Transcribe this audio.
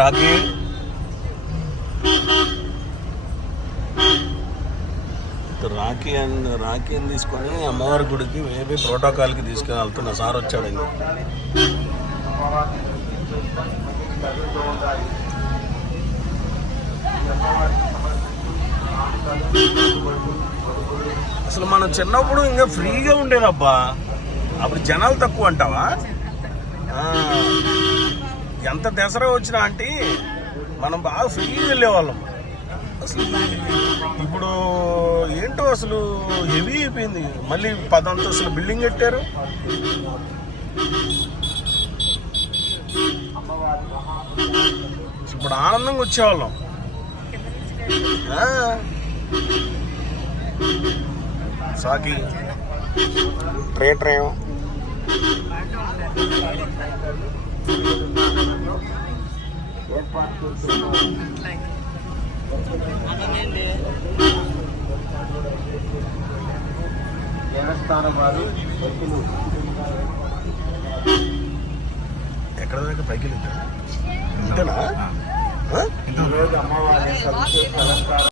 రాఖీ రాఖీని తీసుకొని అమ్మవారి గుడికి మేబీ ప్రోటోకాల్కి తీసుకుని వెళ్తున్నా. సార్ వచ్చాడండి. అసలు మనం చిన్నప్పుడు ఇంకా ఫ్రీగా ఉండేదబ్బా. అప్పుడు జనాలు తక్కువ అంటావా? ఎంత దసరా వచ్చినా అంటే మనం బాగా ఫ్రీగా వెళ్ళేవాళ్ళం. అసలు ఇప్పుడు ఏంటో అసలు హెవీ అయిపోయింది. మళ్ళీ 10 అంతస్తుల బిల్డింగ్ కట్టారు. ఇప్పుడు ఆనందంగా వచ్చేవాళ్ళం. సాకి ట్రే దేవస్థానం వారు ఎక్కడ దాకా పైకి ఇంతనా? అమ్మవారి